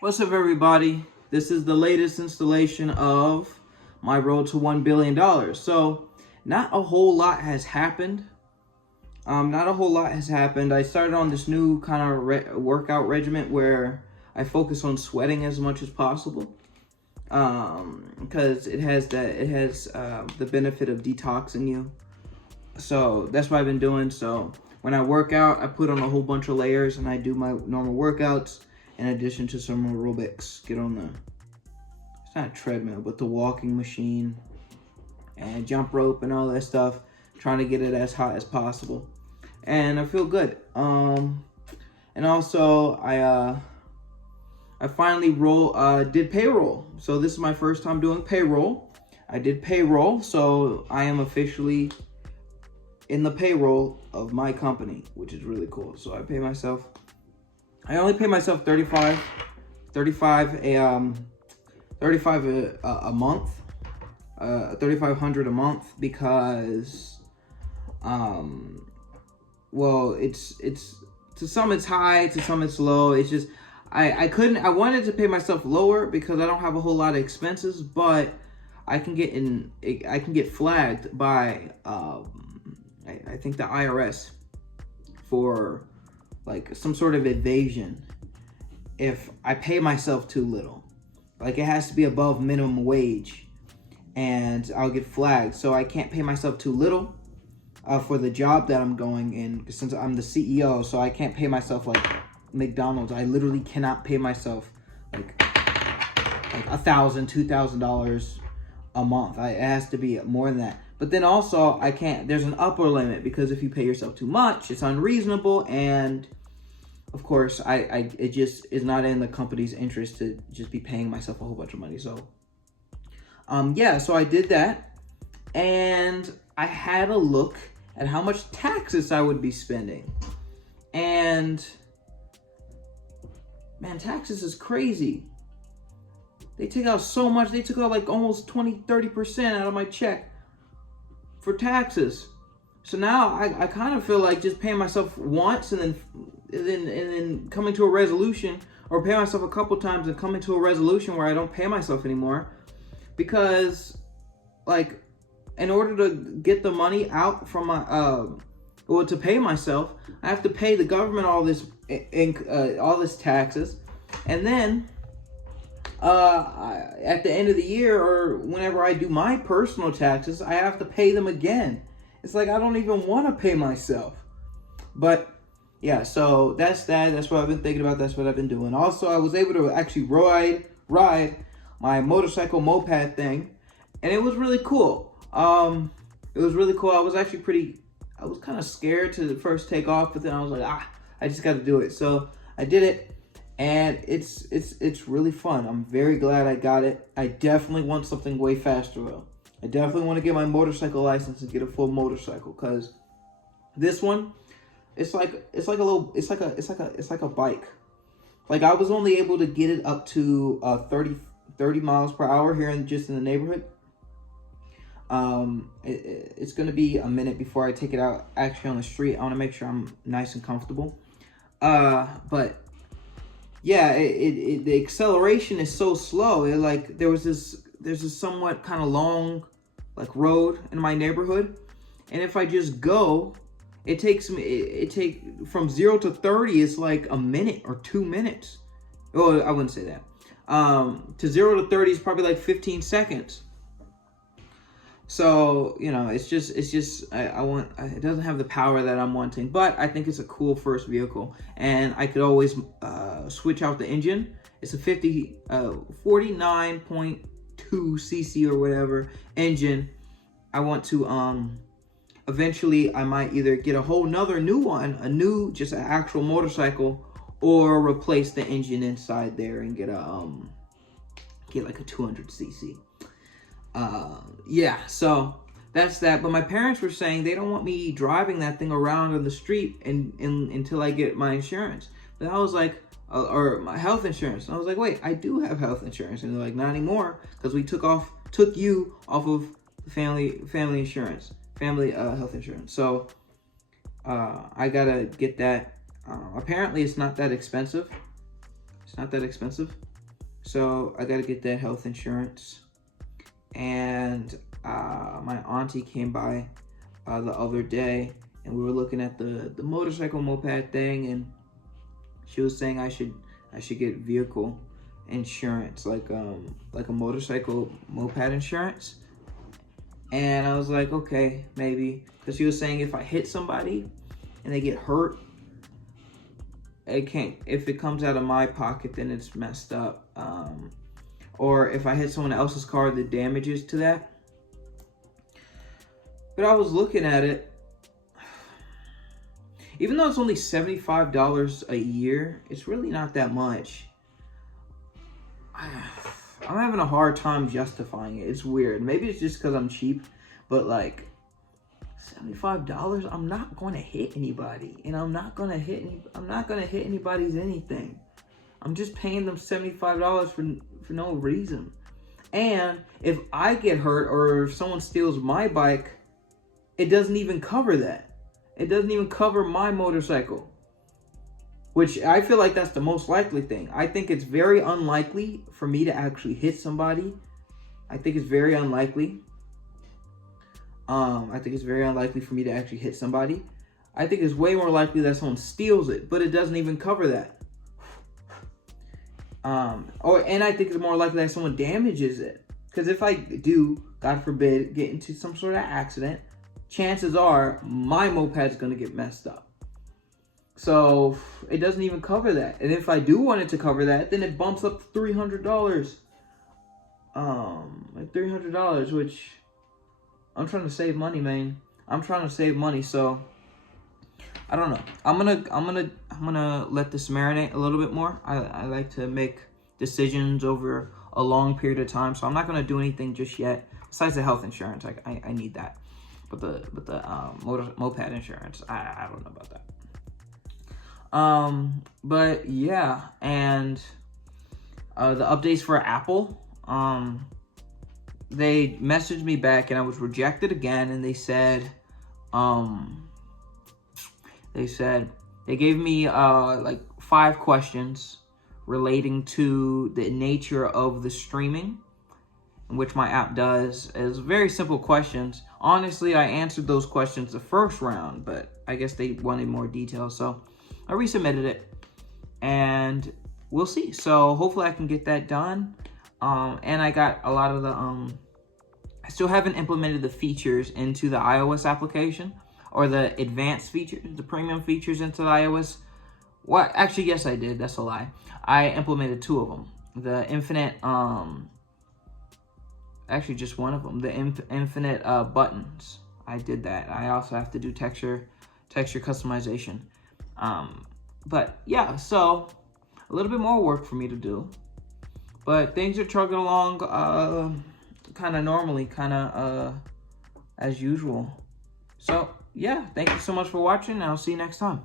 What's up, everybody? This is the latest installation of my road to $1 billion. So, not a whole lot has happened. I started on this new kind of workout regimen where I focus on sweating as much as possible. Because it has the benefit of detoxing you. So that's what I've been doing. So when I work out, I put on a whole bunch of layers and I do my normal workouts in addition to some aerobics. Get on it's not a treadmill, but the walking machine and jump rope and all that stuff, trying to get it as hot as possible. And I feel good. And also I finally did payroll. So this is my first time doing payroll. I did payroll, so I am officially in the payroll of my company, which is really cool. So I only pay myself $35 a month, $3,500 a month, because well, it's to some it's high, to some it's low. It's just I wanted to pay myself lower because I don't have a whole lot of expenses, but I can get flagged by I think the IRS for like some sort of evasion if I pay myself too little. Like, it has to be above minimum wage and I'll get flagged. So I can't pay myself too little for the job that I'm going in, since I'm the CEO. So I can't pay myself like McDonald's. I literally cannot pay myself like $1,000, $2,000 a month. It has to be more than that. But then also I can't, there's an upper limit, because if you pay yourself too much, it's unreasonable. And of course, it just is not in the company's interest to just be paying myself a whole bunch of money. So, yeah, so I did that, and I had a look at how much taxes I would be spending. And man, taxes is crazy. They take out so much. They took out like almost 20-30% out of my check for taxes. So now I kind of feel like just paying myself once and then coming to a resolution, or pay myself a couple times and coming to a resolution where I don't pay myself anymore. Because like, in order to get the money out from my to pay myself, I have to pay the government all this taxes, and then at the end of the year, or whenever I do my personal taxes, I have to pay them again. It's like I don't even want to pay myself. But yeah, so that's that. That's what I've been thinking about. That's what I've been doing. Also, I was able to actually ride my motorcycle moped thing, and it was really cool. It was really cool. I was kind of scared to first take off, but then I was like, I just got to do it. So I did it, and it's really fun. I'm very glad I got it. I definitely want something way faster though. I definitely want to get my motorcycle license and get a full motorcycle, because this one, it's like a bike. Like, I was only able to get it up to 30 miles per hour here in the neighborhood. It's gonna be a minute before I take it out actually on the street. I want to make sure I'm nice and comfortable. But yeah, the acceleration is so slow. There's this somewhat kind of long like road in my neighborhood, and if I just go, it takes from 0 to 30. It's like a minute or 2 minutes. Oh, I wouldn't say that. To 0 to 30 is probably like 15 seconds. So, you know, it doesn't have the power that I'm wanting, but I think it's a cool first vehicle, and I could always switch out the engine. It's a 49.2 cc or whatever engine. I want to eventually I might either get a whole nother new one, just an actual motorcycle, or replace the engine inside there and get like a 200 cc. Yeah, so that's that. But my parents were saying they don't want me driving that thing around on the street until I get my insurance. But I was like, or my health insurance. And I was like, wait, I do have health insurance. And they're like, not anymore, because we took you off of the family insurance, health insurance. So I gotta get that. Apparently it's not that expensive. So I got to get that health insurance. And my auntie came by the other day, and we were looking at the motorcycle moped thing, and she was saying I should get vehicle insurance, like a motorcycle moped insurance. And I was like, okay, maybe, because she was saying if I hit somebody and they get hurt, it can't, if it comes out of my pocket, then it's messed up. Or if I hit someone else's car, the damages to that. But I was looking at it, even though it's only $75 a year, it's really not that much. I'm having a hard time justifying it. It's weird. Maybe it's just because I'm cheap, but like $75, I'm not going to hit anybody, and I'm not going to hit anybody's anything. I'm just paying them $75 for no reason. And if I get hurt or if someone steals my bike, it doesn't even cover that. It doesn't even cover my motorcycle, which I feel like that's the most likely thing. I think it's very unlikely for me to actually hit somebody. I think it's very unlikely. I think it's very unlikely for me to actually hit somebody. I think it's way more likely that someone steals it, but it doesn't even cover that. And I think it's more likely that someone damages it. Because if I do, God forbid, get into some sort of accident, chances are my moped's going to get messed up. So it doesn't even cover that. And if I do want it to cover that, then it bumps up to $300. Like $300, which I'm trying to save money, man. I'm trying to save money, so I don't know. I'm gonna let this marinate a little bit more. I like to make decisions over a long period of time, so I'm not gonna do anything just yet. Besides the health insurance, I need that. But the moped insurance, I don't know about that. But yeah, and the updates for Apple, they messaged me back and I was rejected again, and they said they gave me like 5 questions relating to the nature of the streaming, which my app does. It's very simple questions. Honestly, I answered those questions the first round, but I guess they wanted more details, so I resubmitted it, and we'll see. So hopefully I can get that done. And I got a lot of the I still haven't implemented the features into the iOS application, or the advanced features, the premium features into the iOS. Well, actually, yes, I did. That's a lie. I implemented 2 of them. The infinite, actually just one of them, the infinite buttons. I did that. I also have to do texture customization. But yeah, so a little bit more work for me to do. But things are chugging along kind of normally, kind of as usual. So yeah, thank you so much for watching, and I'll see you next time.